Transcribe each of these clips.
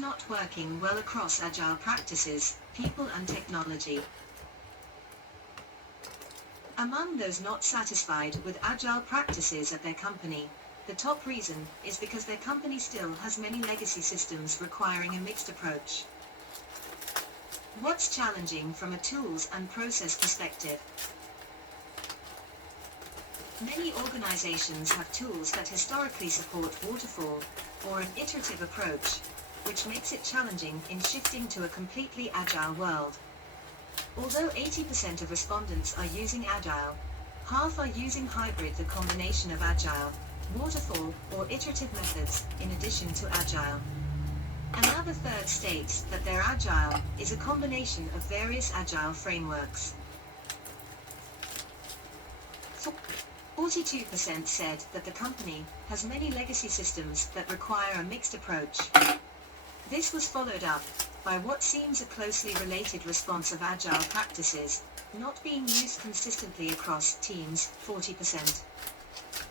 not working well across agile practices, people and technology. Among those not satisfied with agile practices at their company, the top reason is because their company still has many legacy systems requiring a mixed approach. What's challenging from a tools and process perspective? Many organizations have tools that historically support waterfall or an iterative approach, which makes it challenging in shifting to a completely agile world. Although 80% of respondents are using agile, half are using hybrid, the combination of agile, waterfall, or iterative methods, in addition to agile. Another third states that their agile is a combination of various agile frameworks. 42% said that the company has many legacy systems that require a mixed approach. This was followed up by what seems a closely related response of agile practices not being used consistently across teams, 40%.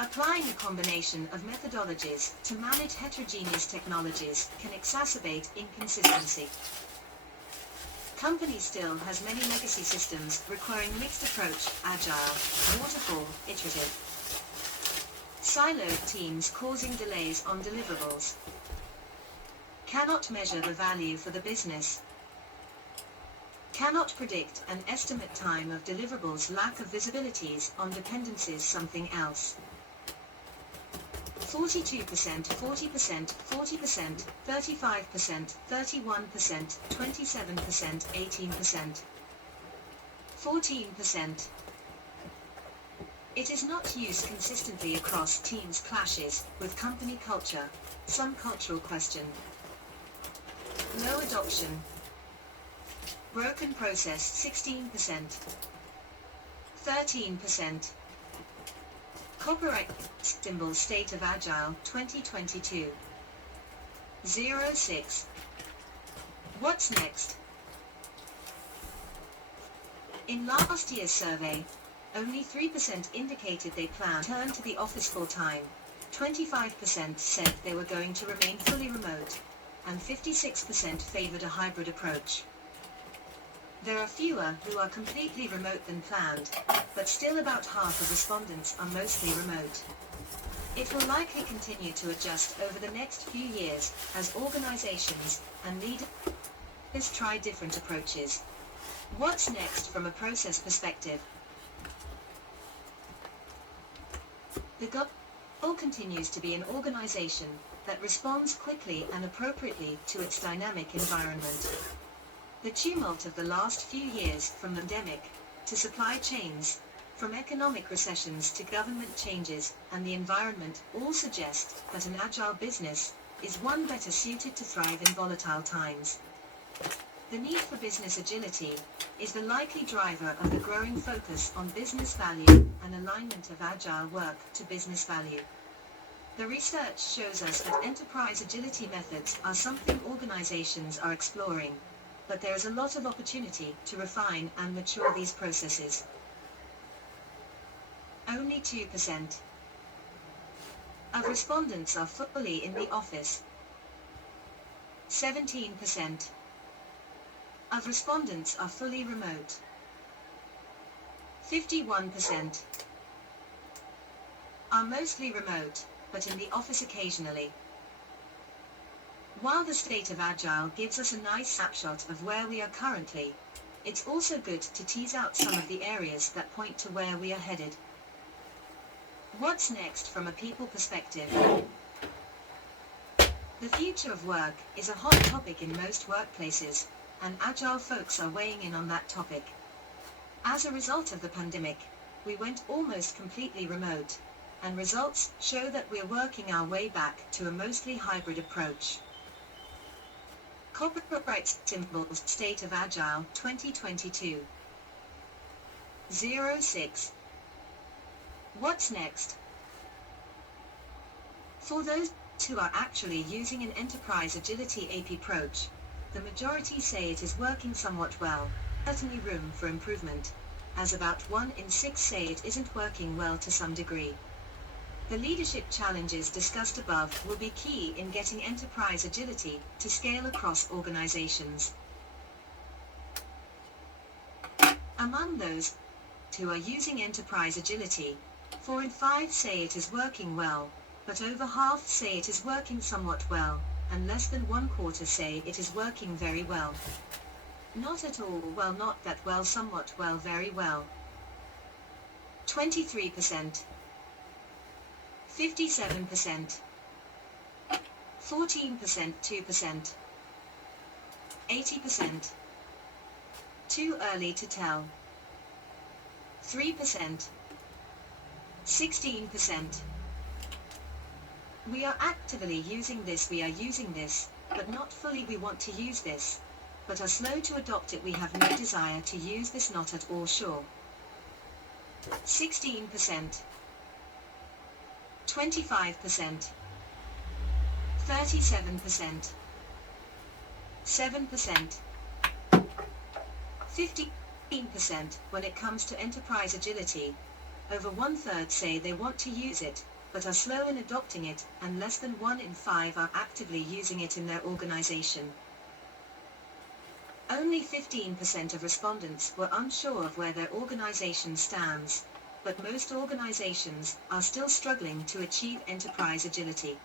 Applying a combination of methodologies to manage heterogeneous technologies can exacerbate inconsistency. Company still has many legacy systems requiring mixed approach, agile, waterfall, iterative. Siloed teams causing delays on deliverables. Cannot measure the value for the business. Cannot predict and estimate time of deliverables, lack of visibilities on dependencies, something else. 42%, 40%, 40%, 35%, 31%, 27%, 18%. 14%. It is not used consistently across teams, clashes with company culture, some cultural question. Low adoption. Broken process, 16%. 13%. Copyright symbol, State of Agile 2022. 06. What's next? In last year's survey, only 3% indicated they plan to return to the office full-time, 25% said they were going to remain fully remote, and 56% favored a hybrid approach. There are fewer who are completely remote than planned, but still about half of respondents are mostly remote. It will likely continue to adjust over the next few years as organizations and leaders try different approaches. What's next from a process perspective? The goal continues to be an organization that responds quickly and appropriately to its dynamic environment. The tumult of the last few years, from the pandemic to supply chains, from economic recessions to government changes, and the environment, all suggest that an agile business is one better suited to thrive in volatile times. The need for business agility is the likely driver of the growing focus on business value and alignment of agile work to business value. The research shows us that enterprise agility methods are something organizations are exploring, but there is a lot of opportunity to refine and mature these processes. Only 2% of respondents are fully in the office. 17% of respondents are fully remote. 51% are mostly remote, but in the office occasionally. While the state of Agile gives us a nice snapshot of where we are currently, it's also good to tease out some of the areas that point to where we are headed. What's next from a people perspective? The future of work is a hot topic in most workplaces, and Agile folks are weighing in on that topic. As a result of the pandemic, we went almost completely remote, and results show that we're working our way back to a mostly hybrid approach. Copyright symbols, State of Agile 2022. 06. What's next? For those who are actually using an enterprise agility AP approach, the majority say it is working somewhat well, certainly room for improvement, as about 1 in 6 say it isn't working well to some degree. The leadership challenges discussed above will be key in getting enterprise agility to scale across organizations. Among those who are using enterprise agility, 4 in 5 say it is working well, but over half say it is working somewhat well, and less than 1/4 say it is working very well. Not at all well, not that well, somewhat well, very well. 23%, 57%, 14%, 2%, 80%, too early to tell, 3%, 16%. We are actively using this, but not fully. We want to use this, but are slow to adopt it. We have no desire to use this, not at all sure. 16%, 25%, 37%, 7%, 15%. When it comes to enterprise agility, over 1/3 say they want to use it, but are slow in adopting it, and less than 1 in 5 are actively using it in their organization. Only 15% of respondents were unsure of where their organization stands, but most organizations are still struggling to achieve enterprise agility.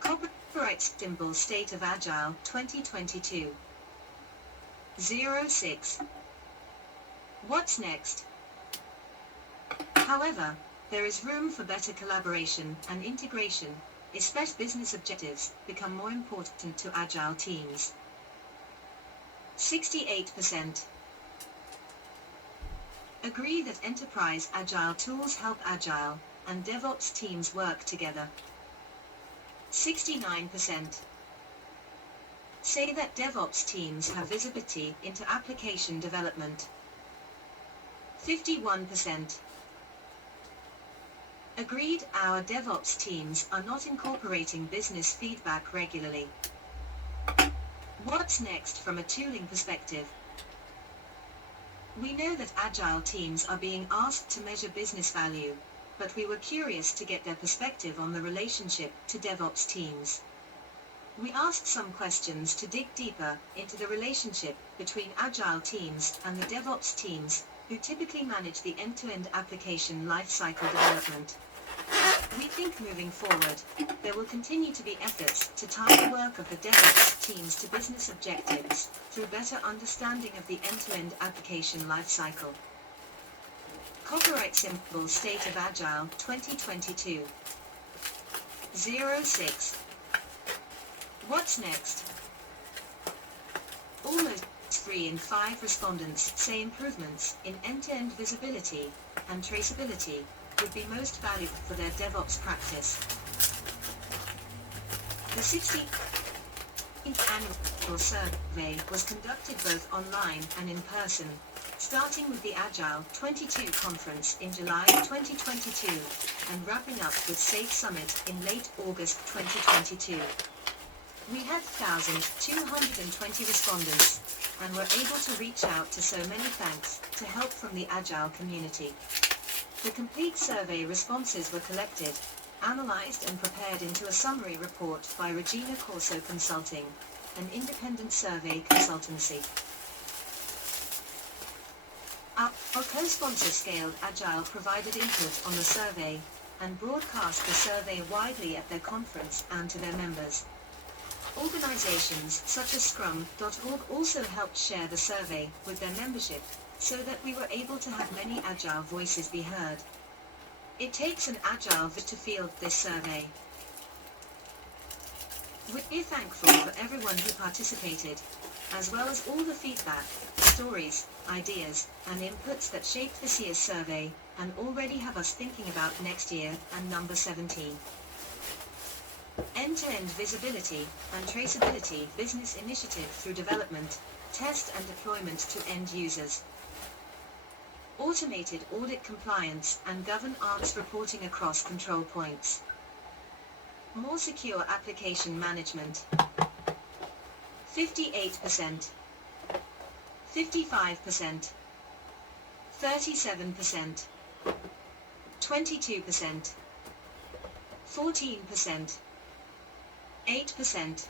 Copyright symbol State of Agile 2022. 06. What's next? However, there is room for better collaboration and integration, especially business objectives become more important to agile teams. 68% agree that enterprise agile tools help agile and DevOps teams work together. 69% say that DevOps teams have visibility into application development. 51% agreed our DevOps teams are not incorporating business feedback regularly. What's next from a tooling perspective? We know that agile teams are being asked to measure business value, but we were curious to get their perspective on the relationship to DevOps teams. We asked some questions to dig deeper into the relationship between agile teams and the DevOps teams, who typically manage the end-to-end application lifecycle development. We think moving forward, there will continue to be efforts to tie the work of the DevOps teams to business objectives through better understanding of the end-to-end application lifecycle. Copyright symbol State of Agile 2022. 06. What's next? Almost 3 in 5 respondents say improvements in end-to-end visibility and traceability would be most valuable for their DevOps practice. The 16th annual survey was conducted both online and in person, starting with the Agile 22 conference in July 2022 and wrapping up with SAFe Summit in late August 2022. We had 1,220 respondents and were able to reach out to so many thanks to help from the Agile community. The complete survey responses were collected, analyzed and prepared into a summary report by Regina Corso Consulting, an independent survey consultancy. Our co-sponsor Scaled Agile provided input on the survey and broadcast the survey widely at their conference and to their members. Organizations such as Scrum.org also helped share the survey with their membership, so that we were able to have many agile voices be heard. It takes an agile to field this survey. We're thankful for everyone who participated, as well as all the feedback, stories, ideas, and inputs that shaped this year's survey, and already have us thinking about next year and number 17. End-to-end visibility and traceability business initiative through development, test and deployment to end users. Automated audit compliance and govern ARCS reporting across control points. More secure application management. 58%, 55%, 37%, 22%, 14%. 8%.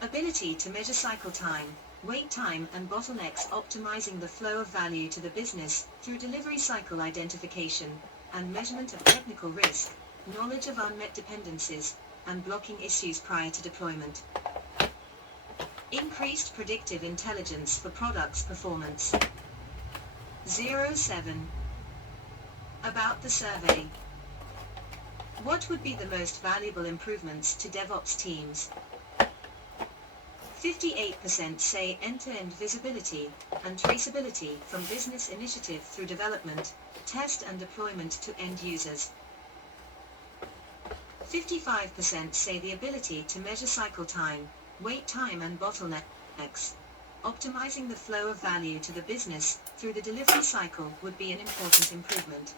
Ability to measure cycle time, wait time and bottlenecks, optimizing the flow of value to the business through delivery cycle identification and measurement of technical risk, knowledge of unmet dependencies, and blocking issues prior to deployment. Increased predictive intelligence for products performance. 07. About the survey. What would be the most valuable improvements to DevOps teams? 58% say end-to-end visibility and traceability from business initiative through development, test and deployment to end users. 55% say the ability to measure cycle time, wait time and bottlenecks. Optimizing the flow of value to the business through the delivery cycle would be an important improvement.